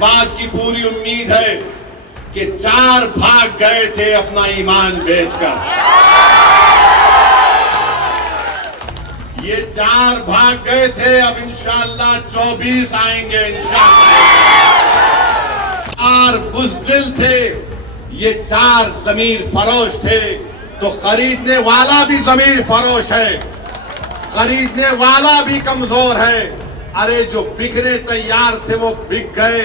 بات کی پوری امید ہے کہ 4 بھاگ گئے تھے اپنا ایمان بیچ کر، یہ 4 بھاگ گئے تھے، اب انشاءاللہ 24 آئیں گے انشاءاللہ۔ 4 بزدل تھے، یہ 4 ضمیر فروش تھے، تو خریدنے والا بھی ضمیر فروش ہے، خریدنے والا بھی کمزور ہے۔ ارے جو بکنے تیار تھے وہ بک گئے،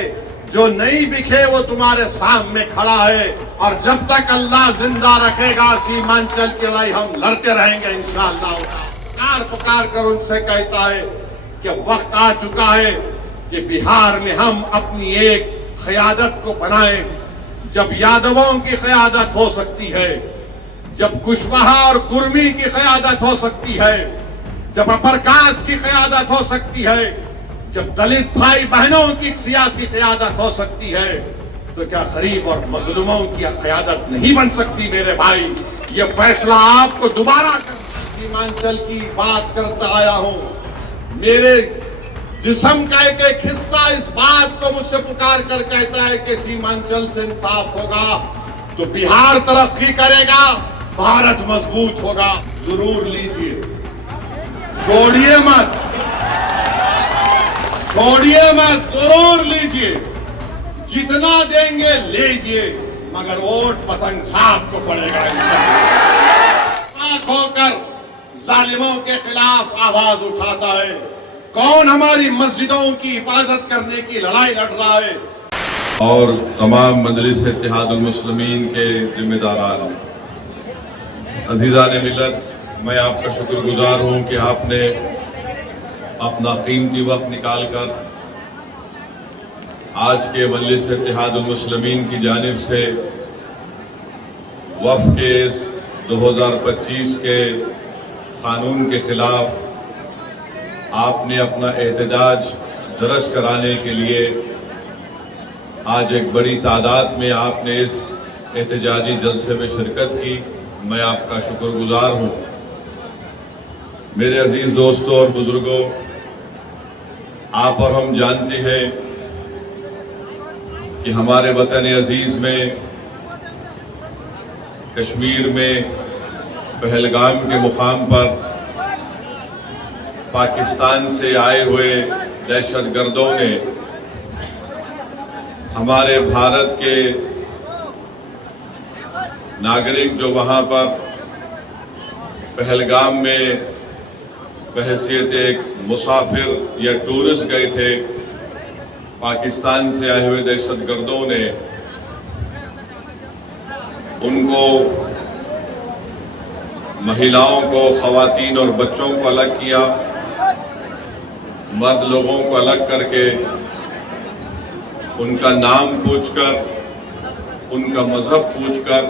جو نہیں بکے وہ تمہارے سامنے کھڑا ہے، اور جب تک اللہ زندہ رکھے گا سیمانچل کی لڑائی ہم لڑتے رہیں گے انشاءاللہ۔ پکار کر ان سے کہتا ہے کہ وقت آ چکا ہے کہ بہار میں ہم اپنی ایک قیادت کو بنائیں۔ جب یادووں کی قیادت ہو سکتی ہے، جب کشواہا اور کرمی کی قیادت ہو سکتی ہے، جب اپرکاش کی قیادت ہو سکتی ہے، جب دلت بھائی بہنوں کی سیاسی قیادت ہو سکتی ہے، تو کیا غریب اور مظلوموں کی قیادت نہیں بن سکتی؟ میرے بھائی، یہ فیصلہ آپ کو دوبارہ کرنا۔ سیمانچل کی بات کرتا آیا ہوں، میرے جسم کا ایک حصہ اس بات کو مجھ سے پکار کر کہتا ہے کہ سیمانچل سے انصاف ہوگا تو بہار ترقی کرے گا، بھارت مضبوط ہوگا۔ ضرور لیجئے، چھوڑیے مت، چھوڑیے مت، ضرور لیجئے، جتنا دیں گے لیجئے، مگر ووٹ پتنگ چھاپ کو پڑے گا انشاءاللہ۔ ہو کر ظالموں کے خلاف آواز اٹھاتا ہے، کون ہماری مسجدوں کی حفاظت کرنے کی لڑائی لڑ رہا ہے؟ اور تمام مجلس اتحاد المسلمین کے ذمہ داران، عزیزان ملت، میں آپ کا شکر گزار ہوں کہ آپ نے اپنا قیمتی وقت نکال کر آج کے مجلس اتحاد المسلمین کی جانب سے وفد کے اس 2025 کے قانون کے خلاف آپ نے اپنا احتجاج درج کرانے کے لیے آج ایک بڑی تعداد میں آپ نے اس احتجاجی جلسے میں شرکت کی۔ میں آپ کا شکر گزار ہوں۔ میرے عزیز دوستوں اور بزرگوں، آپ اور ہم جانتے ہیں کہ ہمارے وطن عزیز میں کشمیر میں پہلگام کے مقام پر پاکستان سے آئے ہوئے دہشت گردوں نے ہمارے بھارت کے ناگرک جو وہاں پر پہلگام میں بحیثیت ایک مسافر یا ٹورسٹ گئے تھے، پاکستان سے آئے ہوئے دہشت گردوں نے ان کو، مہیلاؤں کو، خواتین اور بچوں کو الگ کیا، مرد لوگوں کو الگ کر کے ان کا نام پوچھ کر، ان کا مذہب پوچھ کر،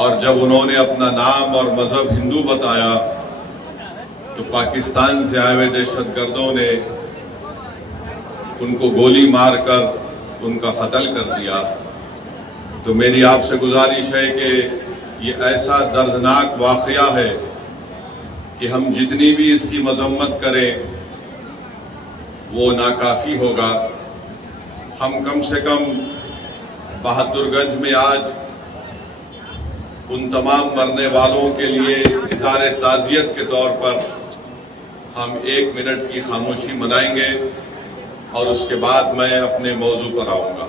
اور جب انہوں نے اپنا نام اور مذہب ہندو بتایا تو پاکستان سے آئے ہوئے دہشت گردوں نے ان کو گولی مار کر ان کا قتل کر دیا۔ تو میری آپ سے گزارش ہے کہ یہ ایسا دردناک واقعہ ہے کہ ہم جتنی بھی اس کی مذمت کریں وہ ناکافی ہوگا۔ ہم کم سے کم بہادر گنج میں آج ان تمام مرنے والوں کے لیے اظہار تعزیت کے طور پر ہم 1 منٹ کی خاموشی منائیں گے، اور اس کے بعد میں اپنے موضوع پر آؤں گا۔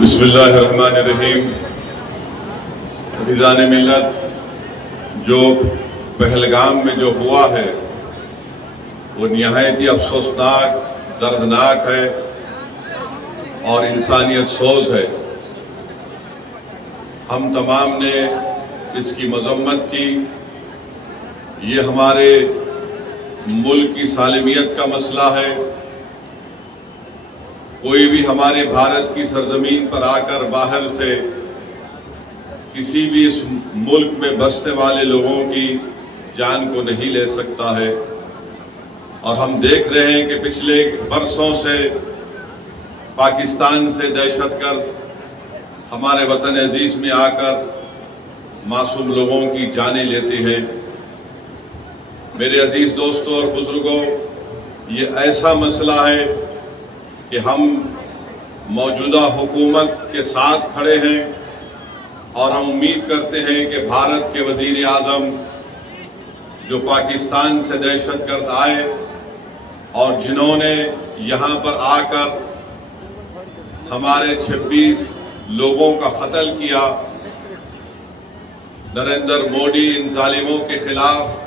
بسم اللہ الرحمن الرحیم. عزیزان ملت، جو پہلگام میں جو ہوا ہے وہ نہایت ہی افسوسناک، دردناک ہے اور انسانیت سوز ہے. ہم تمام نے اس کی مذمت کی. یہ ہمارے ملک کی سالمیت کا مسئلہ ہے. کوئی بھی ہمارے بھارت کی سرزمین پر آ کر باہر سے کسی بھی اس ملک میں بسنے والے لوگوں کی جان کو نہیں لے سکتا ہے. اور ہم دیکھ رہے ہیں کہ پچھلے برسوں سے پاکستان سے دہشت گرد ہمارے وطن عزیز میں آ کر معصوم لوگوں کی جانیں لیتے ہیں. میرے عزیز دوستوں اور بزرگوں، یہ ایسا مسئلہ ہے کہ ہم موجودہ حکومت کے ساتھ کھڑے ہیں اور ہم امید کرتے ہیں کہ بھارت کے وزیر اعظم جو پاکستان سے دہشت گرد آئے اور جنہوں نے یہاں پر آ کر ہمارے 26 لوگوں کا قتل کیا، نریندر مودی ان ظالموں کے خلاف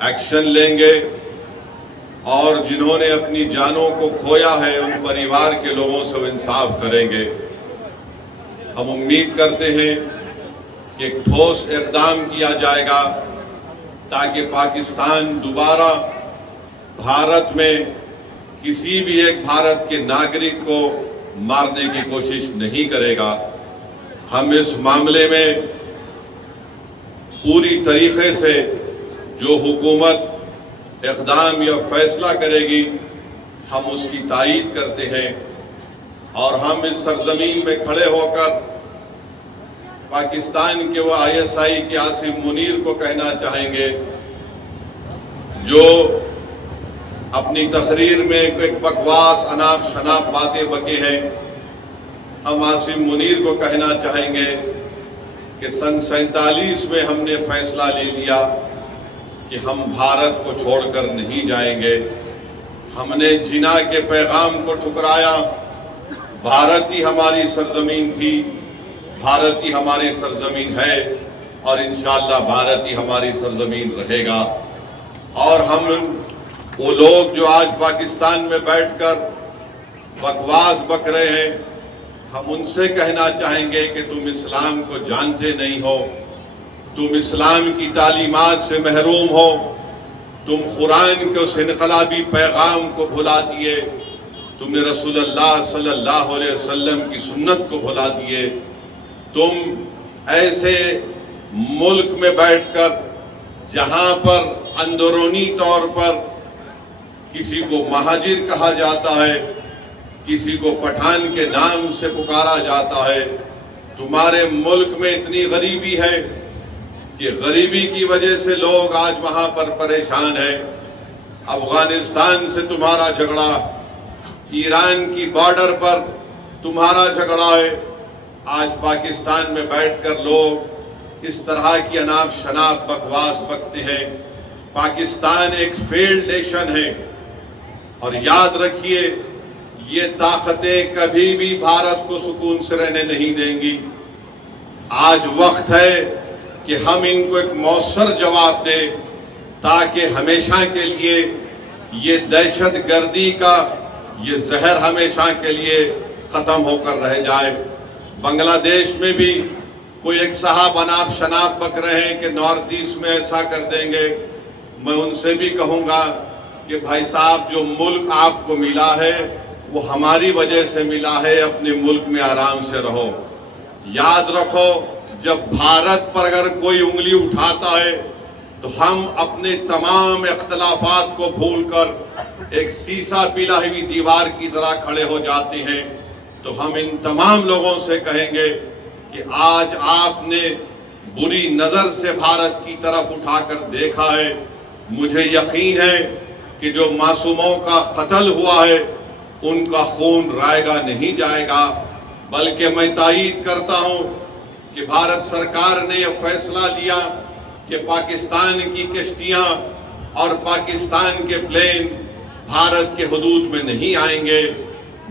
ایکشن لیں گے اور جنہوں نے اپنی جانوں کو کھویا ہے ان پریوار کے لوگوں سے انصاف کریں گے. ہم امید کرتے ہیں کہ ایک ٹھوس اقدام کیا جائے گا تاکہ پاکستان دوبارہ بھارت میں کسی بھی ایک بھارت کے ناگرک کو مارنے کی کوشش نہیں کرے گا. ہم اس معاملے میں پوری طریقے سے جو حکومت اقدام یا فیصلہ کرے گی ہم اس کی تائید کرتے ہیں. اور ہم اس سرزمین میں کھڑے ہو کر پاکستان کے وہ ISI کے عاصم منیر کو کہنا چاہیں گے جو اپنی تقریر میں ایک بکواس اناپ شناپ باتیں بکے ہیں. ہم عاصم منیر کو کہنا چاہیں گے کہ سن 47 میں ہم نے فیصلہ لے لیا کہ ہم بھارت کو چھوڑ کر نہیں جائیں گے. ہم نے جنا کے پیغام کو ٹھکرایا. بھارت ہی ہماری سرزمین تھی، بھارت ہی ہماری سرزمین ہے اور انشاءاللہ بھارت ہی ہماری سرزمین رہے گا. اور ہم وہ لوگ جو آج پاکستان میں بیٹھ کر بکواس بک رہے ہیں ہم ان سے کہنا چاہیں گے کہ تم اسلام کو جانتے نہیں ہو، تم اسلام کی تعلیمات سے محروم ہو، تم قرآن کے اس انقلابی پیغام کو بھلا دیے، تم نے رسول اللہ صلی اللہ علیہ وسلم کی سنت کو بھلا دیے. تم ایسے ملک میں بیٹھ کر جہاں پر اندرونی طور پر کسی کو مہاجر کہا جاتا ہے، کسی کو پٹھان کے نام سے پکارا جاتا ہے، تمہارے ملک میں اتنی غریبی ہے کہ غریبی کی وجہ سے لوگ آج وہاں پر پریشان ہیں. افغانستان سے تمہارا جھگڑا، ایران کی بارڈر پر تمہارا جھگڑا ہے. آج پاکستان میں بیٹھ کر لوگ اس طرح کی اناپ شناپ بکواس بکتے ہیں. پاکستان ایک فیلڈ نیشن ہے اور یاد رکھیے یہ طاقتیں کبھی بھی بھارت کو سکون سے رہنے نہیں دیں گی. آج وقت ہے کہ ہم ان کو ایک مؤثر جواب دیں تاکہ ہمیشہ کے لیے یہ دہشت گردی کا یہ زہر ہمیشہ کے لیے ختم ہو کر رہ جائے. بنگلہ دیش میں بھی کوئی ایک صاحب اناپ شناپ بک رہے ہیں کہ نارتھ ایسٹ میں ایسا کر دیں گے. میں ان سے بھی کہوں گا کہ بھائی صاحب جو ملک آپ کو ملا ہے وہ ہماری وجہ سے ملا ہے، اپنے ملک میں آرام سے رہو. یاد رکھو جب بھارت پر اگر کوئی انگلی اٹھاتا ہے تو ہم اپنے تمام اختلافات کو بھول کر ایک سیسا پیلا ہوئی دیوار کی طرح کھڑے ہو جاتے ہیں. تو ہم ان تمام لوگوں سے کہیں گے کہ آج آپ نے بری نظر سے بھارت کی طرف اٹھا کر دیکھا ہے. مجھے یقین ہے کہ جو معصوموں کا قتل ہوا ہے ان کا خون رائگا نہیں جائے گا، بلکہ میں تائید کرتا ہوں کہ بھارت سرکار نے یہ فیصلہ لیا کہ پاکستان کی کشتیاں اور پاکستان کے پلین بھارت کے حدود میں نہیں آئیں گے.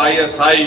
ISI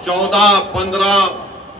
14, 15,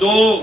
2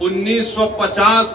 1950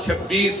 26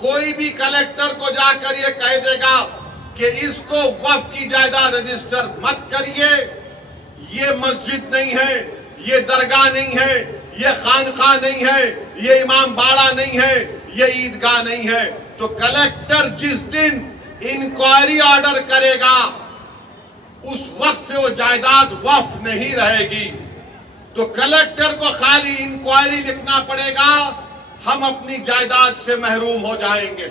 کوئی بھی کلیکٹر کو جا کر یہ کہہ دے گا کہ اس کو وقف کی جائیداد رجسٹر مت کریے، یہ مسجد نہیں ہے، یہ درگاہ نہیں ہے، یہ خانقاہ نہیں ہے، یہ امام باڑہ نہیں ہے، یہ عیدگاہ نہیں ہے، تو کلیکٹر جس دن انکوائری آرڈر کرے گا اس وقت سے وہ جائیداد وقف نہیں رہے گی۔ تو کلیکٹر کو خالی انکوائری لکھنا پڑے گا، ہم اپنی جائیداد سے محروم ہو جائیں گے،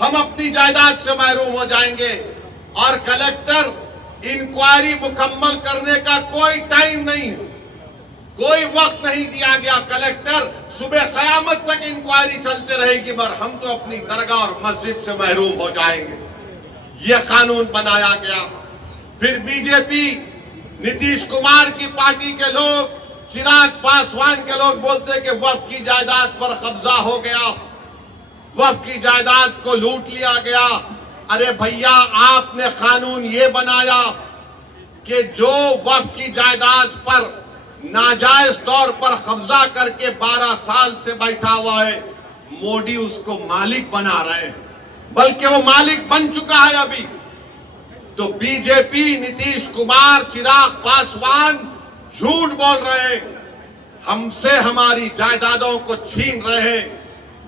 ہم اپنی جائیداد سے محروم ہو جائیں گے۔ اور کلیکٹر انکوائری مکمل کرنے کا کوئی ٹائم نہیں ہے، کوئی وقت نہیں دیا گیا۔ کلیکٹر صبح قیامت تک انکوائری چلتے رہے گی، مگر ہم تو اپنی درگاہ اور مسجد سے محروم ہو جائیں گے۔ یہ قانون بنایا گیا۔ پھر بی جے پی نتیش کمار کی پارٹی کے لوگ، چراغ پاسوان کے لوگ بولتے کہ وقف کی جائیداد پر قبضہ ہو گیا، وقف کی جائیداد کو لوٹ لیا گیا۔ ارے بھیا، آپ نے قانون یہ بنایا کہ جو وقف کی جائیداد پر ناجائز طور پر قبضہ کر کے 12 سال سے بیٹھا ہوا ہے، مودی اس کو مالک بنا رہے ہیں، بلکہ وہ مالک بن چکا ہے ابھی۔ تو بی جے پی، نتیش کمار، چراغ پاسوان جھوٹ بول رہے ہیں، ہم سے ہماری جائیدادوں کو چھین رہے ہیں۔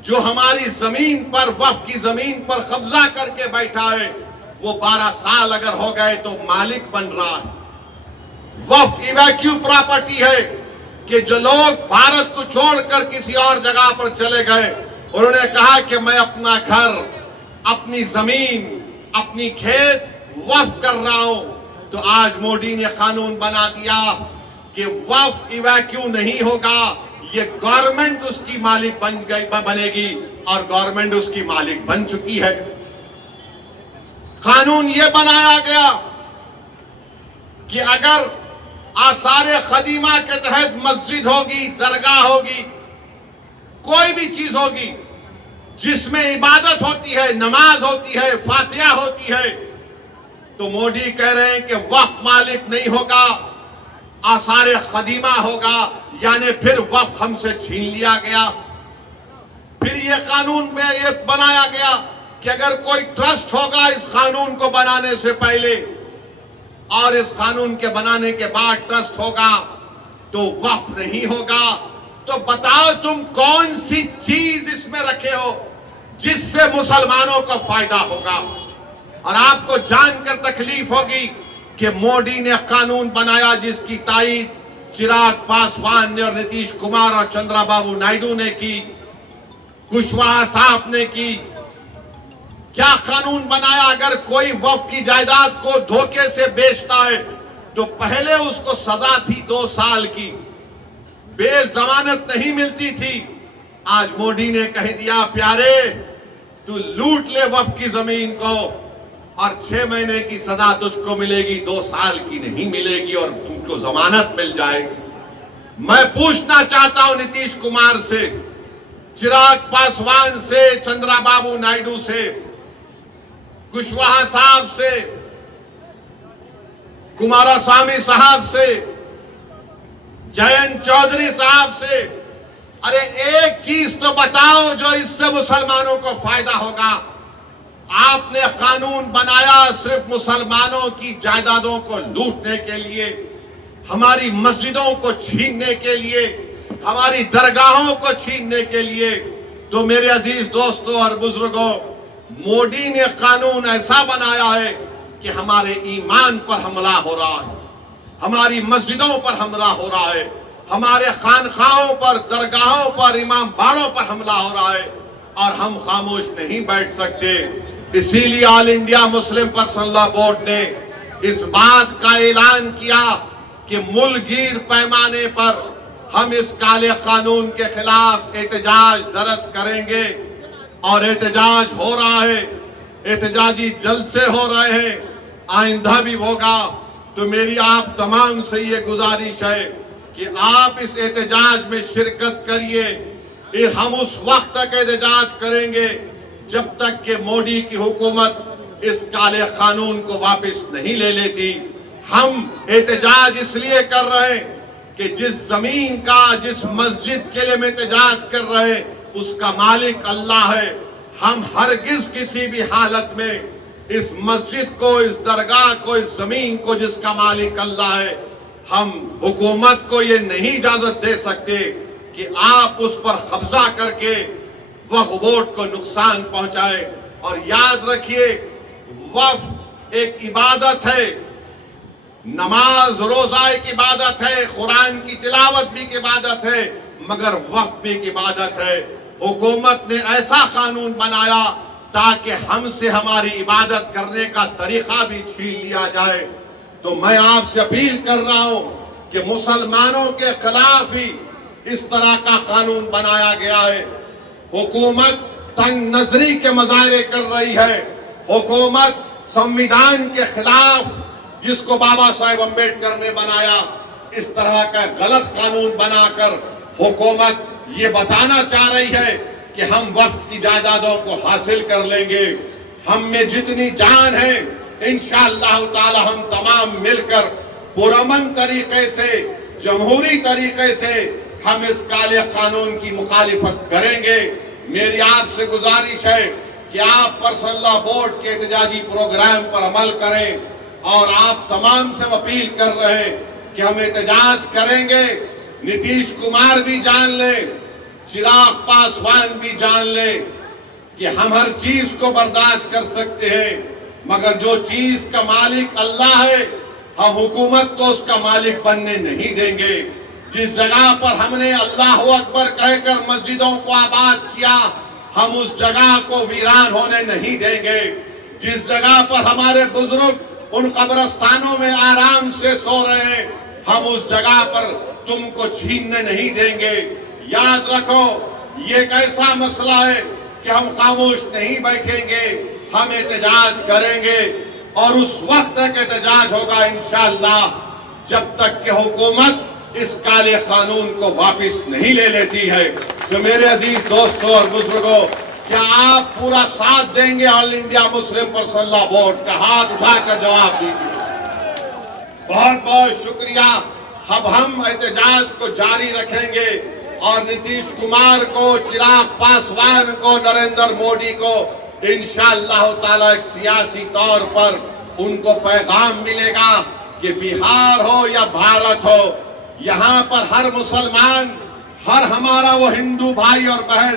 جو ہماری زمین پر، وقف کی زمین پر قبضہ کر کے بیٹھا ہے، وہ 12 سال اگر ہو گئے تو مالک بن رہا ہے۔ وقف ایویکیو پراپرٹی ہے کہ جو لوگ بھارت کو چھوڑ کر کسی اور جگہ پر چلے گئے، انہوں نے کہا کہ میں اپنا گھر، اپنی زمین، اپنی کھیت وقف کر رہا ہوں۔ تو آج مودی نے قانون بنا دیا کہ وقف ایویکیو نہیں ہوگا، یہ گورنمنٹ اس کی مالک بنے گی، اور گورنمنٹ اس کی مالک بن چکی ہے۔ قانون یہ بنایا گیا کہ اگر آثار قدیمہ کے تحت مسجد ہوگی، درگاہ ہوگی، کوئی بھی چیز ہوگی جس میں عبادت ہوتی ہے، نماز ہوتی ہے، فاتحہ ہوتی ہے، تو مودی کہہ رہے ہیں کہ وقف مالک نہیں ہوگا، آثار قدیمہ ہوگا، یعنی پھر وقف ہم سے چھین لیا گیا۔ پھر یہ قانون میں یہ بنایا گیا کہ اگر کوئی ٹرسٹ ہوگا اس قانون کو بنانے سے پہلے اور اس قانون کے بنانے کے بعد ٹرسٹ ہوگا تو وقف نہیں ہوگا۔ تو بتاؤ تم کون سی چیز اس میں رکھے ہو جس سے مسلمانوں کو فائدہ ہوگا؟ اور آپ کو جان کر تکلیف ہوگی کہ مودی نے قانون بنایا جس کی تائید چراغ پاسوان نے اور نتیش کمار اور چندرا بابو نائیڈو نے کی، کشواہا صاحب نے کی۔ کیا قانون بنایا؟ اگر کوئی وقف کی جائیداد کو دھوکے سے بیچتا ہے تو پہلے اس کو سزا تھی 2 سال کی، بے ضمانت نہیں ملتی تھی۔ آج مودی نے کہہ دیا پیارے تو لوٹ لے وقف کی زمین کو اور 6 مہینے کی سزا تجھ کو ملے گی، 2 سال کی نہیں ملے گی، اور تم کو ضمانت مل جائے گی۔ میں پوچھنا چاہتا ہوں نتیش کمار سے، چراغ پاسوان سے، چندرا بابو نائیڈو سے، کشواہا صاحب سے، کماراسوامی صاحب سے، جینت چودھری صاحب سے، ارے ایک چیز تو بتاؤ جو اس سے مسلمانوں کو فائدہ ہوگا۔ آپ نے قانون بنایا صرف مسلمانوں کی جائیدادوں کو لوٹنے کے لیے، ہماری مسجدوں کو چھیننے کے لیے، ہماری درگاہوں کو چھیننے کے لیے۔ تو میرے عزیز دوستوں اور بزرگوں، مودی نے قانون ایسا بنایا ہے کہ ہمارے ایمان پر حملہ ہو رہا ہے، ہماری مسجدوں پر حملہ ہو رہا ہے، ہمارے خانقاہوں پر، درگاہوں پر، امام باڑوں پر حملہ ہو رہا ہے، اور ہم خاموش نہیں بیٹھ سکتے۔ اسی لیے آل انڈیا مسلم پرسنل لا بورڈ نے اس بات کا اعلان کیا کہ ملک گیر پیمانے پر ہم اس کالے قانون کے خلاف احتجاج درج کریں گے، اور احتجاج ہو رہا ہے، احتجاجی جلسے ہو رہے ہیں، آئندہ بھی ہوگا۔ تو میری آپ تمام سے یہ گزارش ہے کہ آپ اس احتجاج میں شرکت کریے۔ ہم اس وقت تک احتجاج کریں گے جب تک کہ مودی کی حکومت اس کالے قانون کو واپس نہیں لے لیتی۔ ہم احتجاج اس لیے کر رہے ہیں کہ جس زمین کا، جس مسجد کے لیے ہم احتجاج کر رہے ہیں، اس کا مالک اللہ ہے۔ ہم ہرگز کسی بھی حالت میں اس مسجد کو، اس درگاہ کو، اس زمین کو جس کا مالک اللہ ہے، ہم حکومت کو یہ نہیں اجازت دے سکتے کہ آپ اس پر قبضہ کر کے وقف بورڈ کو نقصان پہنچائے. اور یاد رکھیے وقف ایک عبادت ہے، نماز روزہ ایک عبادت ہے، قرآن کی تلاوت بھی ایک عبادت ہے، مگر وقف بھی ایک عبادت ہے. حکومت نے ایسا قانون بنایا تاکہ ہم سے ہماری عبادت کرنے کا طریقہ بھی چھین لیا جائے. تو میں آپ سے اپیل کر رہا ہوں کہ مسلمانوں کے خلاف ہی اس طرح کا قانون بنایا گیا ہے. حکومت تنگ نظری کے مظاہرے کر رہی ہے. حکومت سنویدھان کے خلاف، جس کو بابا صاحب امبیڈکر نے بنایا، اس طرح کا غلط قانون بنا کر حکومت یہ بتانا چاہ رہی ہے کہ ہم وقف کی جائیدادوں کو حاصل کر لیں گے. ہم میں جتنی جان ہے انشاءاللہ تعالی ہم تمام مل کر پرامن طریقے سے، جمہوری طریقے سے ہم اس کالے قانون کی مخالفت کریں گے. میری آپ سے گزارش ہے کہ آپ پرسنل لا بورڈ کے احتجاجی پروگرام پر عمل کریں، اور آپ تمام سے اپیل کر رہے ہیں کہ ہم احتجاج کریں گے. نتیش کمار بھی جان لیں، چراغ پاسوان بھی جان لیں کہ ہم ہر چیز کو برداشت کر سکتے ہیں، مگر جو چیز کا مالک اللہ ہے ہم حکومت کو اس کا مالک بننے نہیں دیں گے. جس جگہ پر ہم نے اللہ اکبر کہہ کر مسجدوں کو آباد کیا، ہم اس جگہ کو ویران ہونے نہیں دیں گے. جس جگہ پر ہمارے بزرگ ان قبرستانوں میں آرام سے سو رہے ہیں، ہم اس جگہ پر تم کو چھیننے نہیں دیں گے. یاد رکھو یہ ایک ایسا مسئلہ ہے کہ ہم خاموش نہیں بیٹھیں گے، ہم احتجاج کریں گے، اور اس وقت تک احتجاج ہوگا انشاءاللہ جب تک کہ حکومت اس کالے قانون کو واپس نہیں لے لیتی ہے. تو میرے عزیز دوستوں اور بزرگوں، کیا آپ پورا ساتھ دیں گے آل انڈیا مسلم پرسنل لا بورڈ کا؟ ہاتھ اٹھا کر جواب دیجیے. بہت بہت شکریہ. اب ہم احتجاج کو جاری رکھیں گے، اور نتیش کمار کو، چراغ پاسوان کو، نریندر مودی کو انشاءاللہ تعالی ایک سیاسی طور پر ان کو پیغام ملے گا کہ بہار ہو یا بھارت ہو، یہاں پر ہر مسلمان، ہر ہمارا وہ ہندو بھائی اور بہن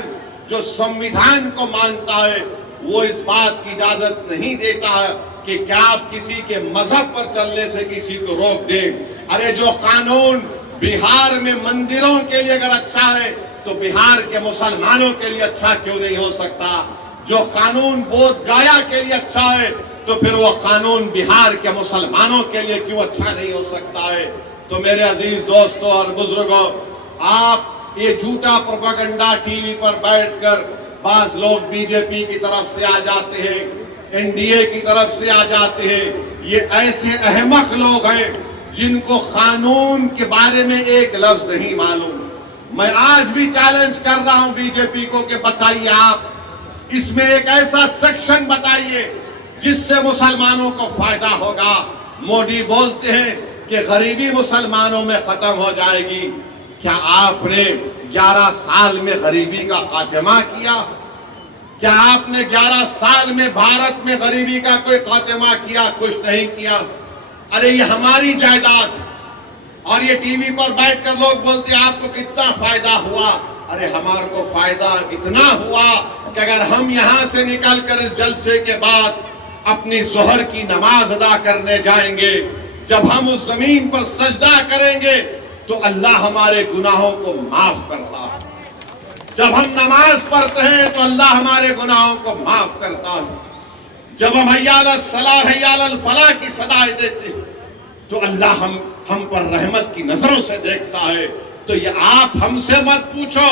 جو سنویدھان کو مانتا ہے، وہ اس بات کی اجازت نہیں دیتا ہے کہ کیا آپ کسی کے مذہب پر چلنے سے کسی کو روک دیں. ارے جو قانون بہار میں مندروں کے لیے اگر اچھا ہے تو بہار کے مسلمانوں کے لیے اچھا کیوں نہیں ہو سکتا؟ جو قانون بودھ گایا کے لیے اچھا ہے تو پھر وہ قانون بہار کے مسلمانوں کے لیے کیوں اچھا نہیں ہو سکتا ہے؟ تو میرے عزیز دوستوں اور بزرگوں، آپ یہ جھوٹا پروپیگنڈا ٹی وی پر بیٹھ کر، بعض لوگ بی جے پی کی طرف سے آ جاتے ہیں، این ڈی اے کی طرف سے آ جاتے ہیں، یہ ایسے احمق لوگ ہیں جن کو قانون کے بارے میں ایک لفظ نہیں معلوم. میں آج بھی چیلنج کر رہا ہوں بی جے پی کو کہ بتائیے آپ اس میں ایک ایسا سیکشن بتائیے جس سے مسلمانوں کو فائدہ ہوگا. مودی بولتے ہیں کہ غریبی مسلمانوں میں ختم ہو جائے گی. کیا آپ نے 11 سال میں غریبی کا خاتمہ کیا؟ کیا آپ نے 11 سال میں بھارت میں غریبی کا کوئی خاتمہ کیا؟ کچھ نہیں کیا. ارے یہ ہماری جائیداد ہے، اور یہ ٹی وی پر بیٹھ کر لوگ بولتے ہیں آپ کو کتنا فائدہ ہوا. ارے ہمارے کو فائدہ اتنا ہوا کہ اگر ہم یہاں سے نکل کر اس جلسے کے بعد اپنی ظہر کی نماز ادا کرنے جائیں گے، جب ہم اس زمین پر سجدہ کریں گے تو اللہ ہمارے گناہوں کو معاف کرتا ہے. جب ہم نماز پڑھتے ہیں تو اللہ ہمارے گناہوں کو معاف کرتا ہے. جب ہم حی علی الصلاۃ حی علی الفلاح کی صدائیں دیتے ہیں تو اللہ ہم پر رحمت کی نظروں سے دیکھتا ہے. تو یہ آپ ہم سے مت پوچھو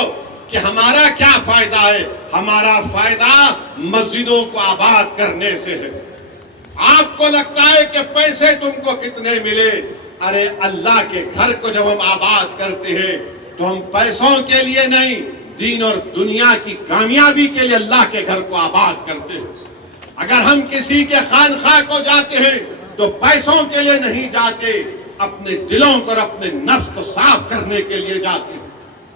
کہ ہمارا کیا فائدہ ہے. ہمارا فائدہ مسجدوں کو آباد کرنے سے ہے. آپ کو لگتا ہے کہ پیسے تم کو کتنے ملے؟ ارے اللہ کے گھر کو جب ہم آباد کرتے ہیں تو ہم پیسوں کے لیے نہیں، دین اور دنیا کی کامیابی کے لیے اللہ کے گھر کو آباد کرتے ہیں. اگر ہم کسی کے خانقاہ کو جاتے ہیں تو پیسوں کے لیے نہیں جاتے، اپنے دلوں کو اور اپنے نفس کو صاف کرنے کے لیے جاتے ہیں.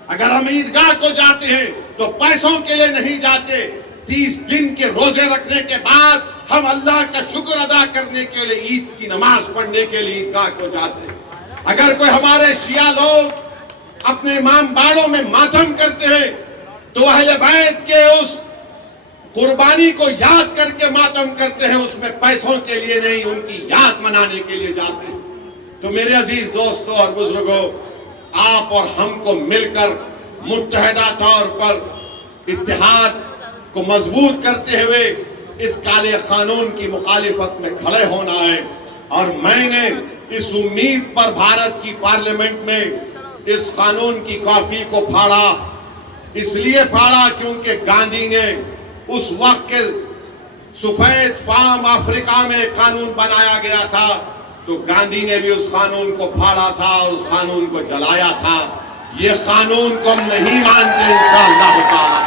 اگر ہم عیدگاہ کو جاتے ہیں تو پیسوں کے لیے نہیں جاتے، 30 دن کے روزے رکھنے کے بعد ہم اللہ کا شکر ادا کرنے کے لیے عید کی نماز پڑھنے کے لیے عیدگاہ کو جاتے ہیں۔ اگر کوئی ہمارے شیعہ لوگ اپنے امام باڑوں میں ماتم کرتے ہیں تو اہل بیت کے اس قربانی کو یاد کر کے ماتم کرتے ہیں، اس میں پیسوں کے لیے نہیں، ان کی یاد منانے کے لیے جاتے ہیں۔ تو میرے عزیز دوستوں اور بزرگوں، آپ اور ہم کو مل کر متحدہ طور پر اتحاد کو مضبوط کرتے ہوئے اس کالے قانون کی مخالفت میں کھڑے ہونا ہے۔ اور میں نے اس امید پر بھارت کی پارلیمنٹ میں اس قانون کی کاپی کو پھاڑا، اس لیے پھاڑا کیونکہ گاندھی نے اس وقت کے سفید فام افریقہ میں قانون بنایا گیا تھا تو گاندھی نے بھی اس قانون کو پھاڑا تھا اور اس قانون کو جلایا تھا۔ یہ قانون کو ہم نہیں مانتے انشاءاللہ تعالی۔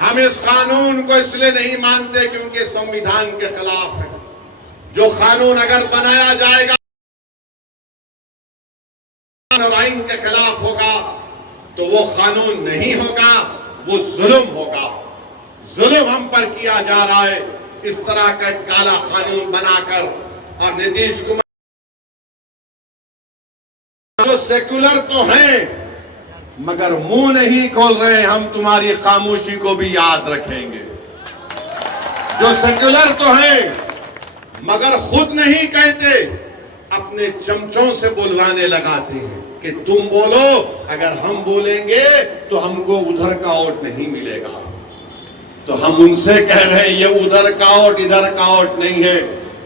ہم اس قانون کو اس لیے نہیں مانتے کیونکہ سنویدھان کے خلاف ہے۔ جو قانون اگر بنایا جائے گا اور آئین کے خلاف ہوگا تو وہ قانون نہیں ہوگا، وہ ظلم ہوگا۔ ظلم ہم پر کیا جا رہا ہے اس طرح کا ایک کالا قانون بنا کر۔ اور نتیش کمار جو سیکولر تو ہیں مگر منہ نہیں کھول رہے، ہم تمہاری خاموشی کو بھی یاد رکھیں گے۔ جو سیکولر تو ہیں مگر خود نہیں کہتے، اپنے چمچوں سے بلوانے لگاتے ہیں کہ تم بولو، اگر ہم بولیں گے تو ہم کو ادھر کا ووٹ نہیں ملے گا۔ تو ہم ان سے کہہ رہے ہیں یہ ادھر کا ووٹ ادھر کا ووٹ نہیں ہے۔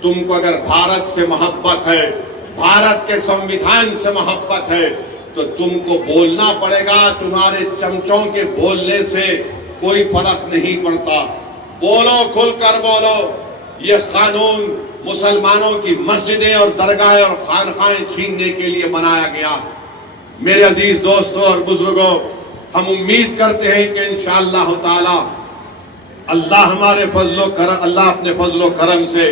تم کو اگر بھارت سے محبت ہے، بھارت کے سنویدھان سے محبت ہے تو تم کو بولنا پڑے گا۔ تمہارے چمچوں کے بولنے سے کوئی فرق نہیں پڑتا۔ بولو، کھل کر بولو۔ یہ قانون مسلمانوں کی مسجدیں اور درگاہیں اور خانقاہیں چھیننے کے لیے بنایا گیا۔ میرے عزیز دوستوں اور بزرگوں، ہم امید کرتے ہیں کہ انشاءاللہ تعالی اللہ ہمارے اللہ اپنے فضل و کرم سے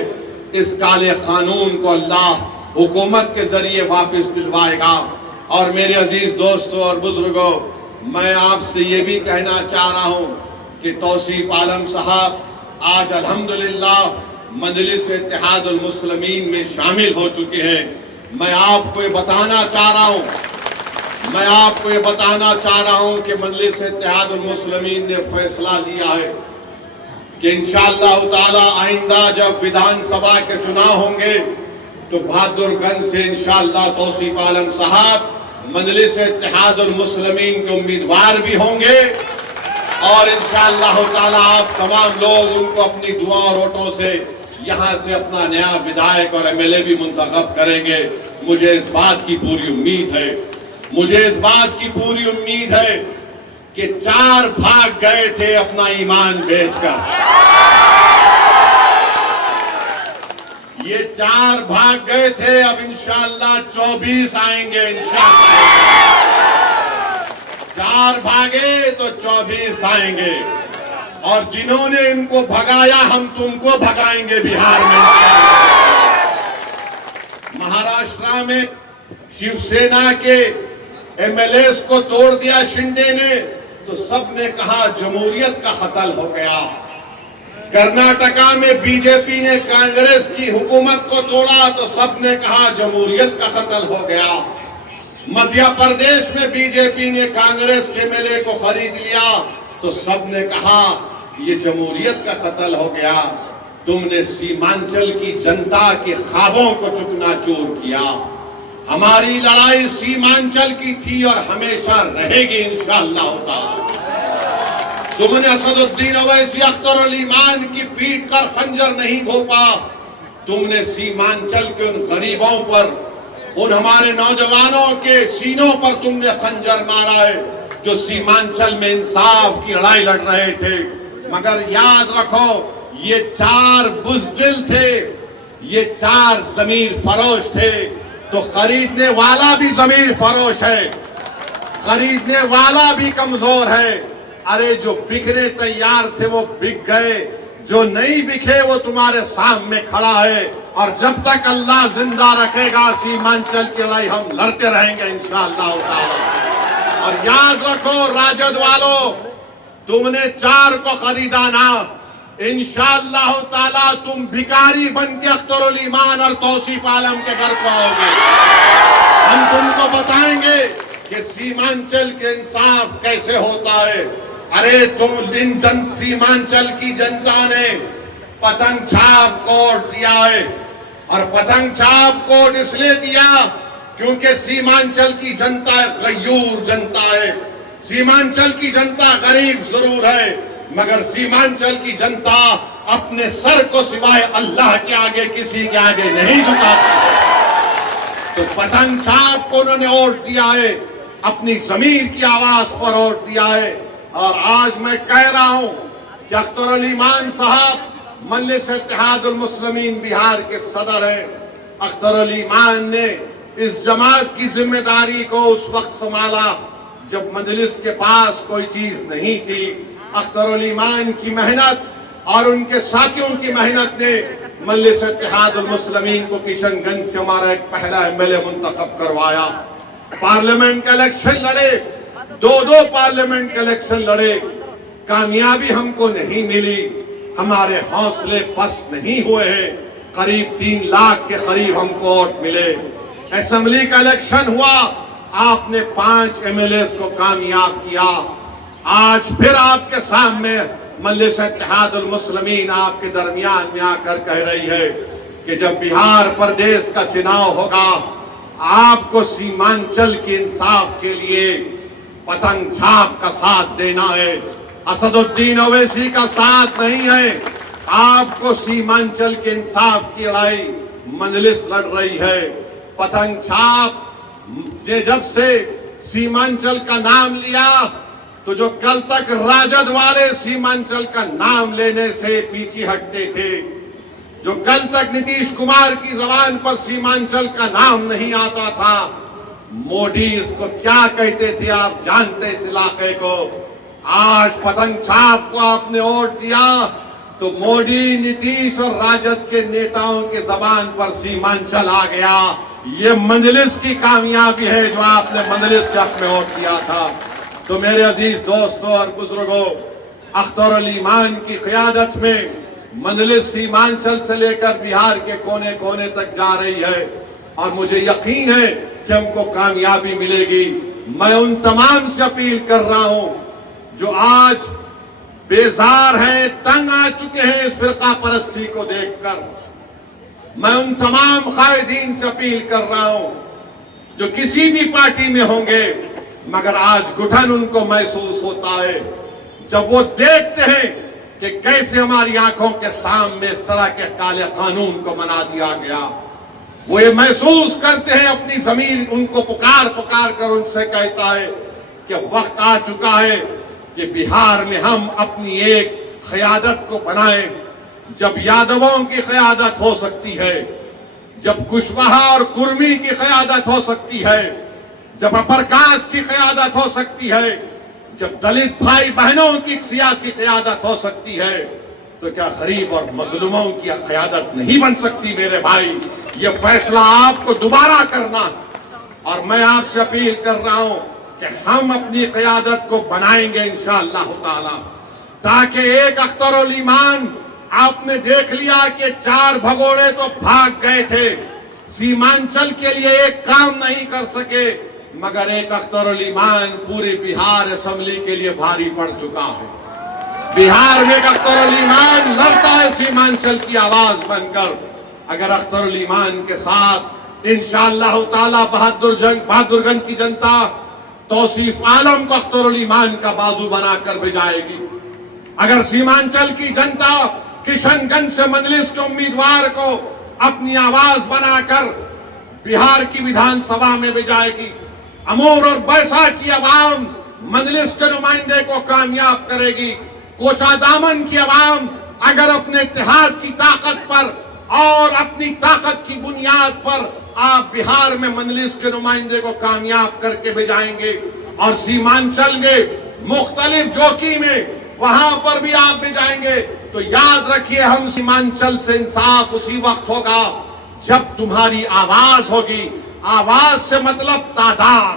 اس کالے قانون کو اللہ حکومت کے ذریعے واپس دلوائے گا۔ اور میرے عزیز دوستوں اور بزرگوں، میں آپ سے یہ بھی کہنا چاہ رہا ہوں کہ توصیف عالم صاحب آج الحمدللہ مجلس اتحاد المسلمین میں شامل ہو چکے ہیں۔ میں آپ کو یہ بتانا چاہ رہا ہوں کہ مجلس اتحاد المسلمین نے فیصلہ لیا ہے کہ انشاءاللہ تعالی آئندہ جب ودھان سبھا کے چناؤ ہوں گے تو بہادر گنج سے انشاءاللہ توصیف عالم صاحب مجلس اتحاد المسلمین کے امیدوار بھی ہوں گے، اور انشاءاللہ تعالی آپ تمام لوگ ان کو اپنی دعا اور ووٹوں سے یہاں سے اپنا نیا ودھائک اور ایم ایل اے بھی منتخب کریں گے۔ مجھے اس بات کی پوری امید ہے کہ 4 بھاگ گئے تھے اپنا ایمان بیچ کر، یہ 4 بھاگ گئے تھے، اب انشاءاللہ 24 آئیں گے انشاءاللہ۔ 4 بھاگے تو 24 آئیں گے، اور جنہوں نے ان کو بھگایا ہم تم کو بھگائیں گے بہار میں۔ مہاراشٹر میں شیو سینا کے ایم ایل ایز کو توڑ دیا شنڈے نے تو سب نے کہا جمہوریت کا قتل ہو گیا۔ کرناٹکا میں بی جے پی نے کانگریس کی حکومت کو توڑا تو سب نے کہا جمہوریت کا قتل ہو گیا۔ مدھیہ پردیش میں بی جے پی نے کانگریس کے ایم ایل اے کو خرید لیا تو سب نے کہا یہ جمہوریت کا قتل ہو گیا۔ تم نے سیمانچل کی جنتا کے خوابوں کو چکنا چور کیا۔ ہماری لڑائی سیمانچل کی تھی اور ہمیشہ رہے گی انشاءاللہ تعالی۔ تم نے اسد الدین اویسی اختر علی مان کی پیٹ کر خنجر نہیں گھونپا، تم نے سیمانچل کے ان غریبوں پر، ان ہمارے نوجوانوں کے سینوں پر تم نے خنجر مارا ہے جو سیمانچل میں انصاف کی لڑائی لڑ رہے تھے۔ مگر یاد رکھو یہ 4 بزدل تھے، یہ 4 ضمیر فروش تھے، تو خریدنے والا بھی ضمیر فروش ہے، خریدنے والا بھی کمزور ہے۔ ارے جو بکنے تیار تھے وہ بک گئے، جو نہیں بکے وہ تمہارے سامنے کھڑا ہے، اور جب تک اللہ زندہ رکھے گا سیمانچل کی لڑائی ہم لڑتے رہیں گے انشاءاللہ تعالی۔ اور یاد رکھو راجد والوں، تم نے 4 کو خریدا نا، انشاءاللہ تعالی تم بھکاری بن کے اختر الایمان اور توصیف عالم کے گھر کو آؤ گے۔ ہم تم کو بتائیں گے کہ سیمانچل کے انصاف کیسے ہوتا ہے۔ ارے تم سیمانچل کی جنتا نے پتنگ چھاپ کوڈ دیا ہے، اور پتنگ چھاپ کوڈ اس لیے دیا کیونکہ سیمانچل کی جنتا غیور جنتا ہے۔ سیمانچل کی جنتا غریب ضرور ہے، مگر سیمانچل کی جنتا اپنے سر کو سوائے اللہ کے آگے کسی کے آگے نہیں جھکاتی۔ تو پتنگ چھاپ کو انہوں نے ووٹ دیا ہے، اپنی ضمیر کی آواز پر ووٹ دیا ہے۔ اور آج میں کہہ رہا ہوں کہ اختر الایمان صاحب مجلس اتحاد المسلمین بہار کے صدر ہیں۔ اختر الایمان نے اس جماعت کی ذمہ داری کو اس وقت سنبھالا جب مجلس کے پاس کوئی چیز نہیں تھی۔ اختر الایمان کی محنت اور ان کے ساتھیوں کی محنت نے مجلس اتحاد المسلمین کو کشن گنج سے ہمارا ایک پہلا MLA منتخب کروایا۔ پارلیمنٹ کا الیکشن لڑے، 2 پارلیمنٹ کے الیکشن لڑے، کامیابی ہم کو نہیں ملی، ہمارے حوصلے پست نہیں ہوئے ہیں۔ قریب 3 لاکھ کے قریب ہم کو ووٹ ملے۔ اسمبلی کا الیکشن ہوا، آپ نے 5 MLAs کو کامیاب کیا۔ آج پھر آپ کے سامنے مجلس اتحاد المسلمین آپ کے درمیان میں آ کر کہہ رہی ہے کہ جب بہار پردیش کا چناؤ ہوگا، آپ کو سیمانچل کے انصاف کے لیے پتنگ چھاپ کا ساتھ دینا ہے، اسد الدین اویسی کا ساتھ نہیں ہے۔ آپ کو سیمانچل کے انصاف کی لڑائی مجلس لڑ رہی ہے۔ پتنگ چھاپ نے جب سے سیمانچل کا نام لیا تو جو کل تک راجد والے سیمانچل کا نام لینے سے پیچھے ہٹتے تھے، جو کل تک نتیش کمار کی زبان پر سیمانچل کا نام نہیں آتا تھا، موڈی اس کو کیا کہتے تھے آپ جانتے اس علاقے کو۔ آج پتنگ چھاپ کو آپ نے ووٹ دیا تو موڈی، نتیش اور راجد کے نیتاؤں کے زبان پر سیمانچل آ گیا۔ یہ مجلس کی کامیابی ہے جو آپ نے مجلس کے حق میں ووٹ دیا تھا۔ تو میرے عزیز دوستوں اور بزرگوں، اختر الایمان کی قیادت میں مجلس سیمانچل سے لے کر بہار کے کونے کونے تک جا رہی ہے، اور مجھے یقین ہے کہ ہم کو کامیابی ملے گی۔ میں ان تمام سے اپیل کر رہا ہوں جو آج بیزار ہیں، تنگ آ چکے ہیں اس فرقہ پرستی کو دیکھ کر، میں ان تمام قائدین سے اپیل کر رہا ہوں جو کسی بھی پارٹی میں ہوں گے، مگر آج گھٹن ان کو محسوس ہوتا ہے جب وہ دیکھتے ہیں کہ کیسے ہماری آنکھوں کے سامنے اس طرح کے کالے قانون کو بنا دیا گیا۔ وہ یہ محسوس کرتے ہیں، اپنی ضمیر ان کو پکار پکار کر ان سے کہتا ہے کہ وقت آ چکا ہے کہ بہار میں ہم اپنی ایک قیادت کو بنائیں۔ جب یادووں کی قیادت ہو سکتی ہے، جب کشواہا اور کرمی کی قیادت ہو سکتی ہے، جب اپرکاش کی قیادت ہو سکتی ہے، جب دلت بھائی بہنوں کی سیاسی قیادت ہو سکتی ہے، تو کیا غریب اور مظلوموں کی قیادت نہیں بن سکتی؟ میرے بھائی، یہ فیصلہ آپ کو دوبارہ کرنا، اور میں آپ سے اپیل کر رہا ہوں کہ ہم اپنی قیادت کو بنائیں گے انشاءاللہ تعالی، تاکہ ایک اختر الایمان آپ نے دیکھ لیا کہ 4 بھگوڑے تو بھاگ گئے تھے، سیمانچل کے لیے ایک کام نہیں کر سکے، مگر ایک اختر الایمان پوری بہار اسمبلی کے لیے بھاری پڑ چکا ہے۔ بہار میں ایک اختر الایمان لڑتا ہے سیمانچل کی آواز بن کر۔ اگر اختر الایمان کے ساتھ انشاءاللہ تعالی بہادر گنج کی جنتا توصیف عالم کو اختر الایمان کا بازو بنا کر بھجائے گی، اگر سیمانچل کی جنتا کشن گنج سے مجلس کے امیدوار کو اپنی آواز بنا کر بہار کی ویدھان سبھا میں بھجائے گی، امور اور بیسا کی عوام مجلس کے نمائندے کو کامیاب کرے گی، کوچا دامن کی عوام اگر اپنے اتحاد کی طاقت پر اور اپنی طاقت کی بنیاد پر آپ بہار میں مجلس کے نمائندے کو کامیاب کر کے بھیجائیں گے، اور سیمانچل میں مختلف جوکی میں وہاں پر بھی آپ بھیجائیں گے، تو یاد رکھیے ہم سیمانچل سے انصاف اسی وقت ہوگا جب تمہاری آواز ہوگی۔ آواز سے مطلب تعداد،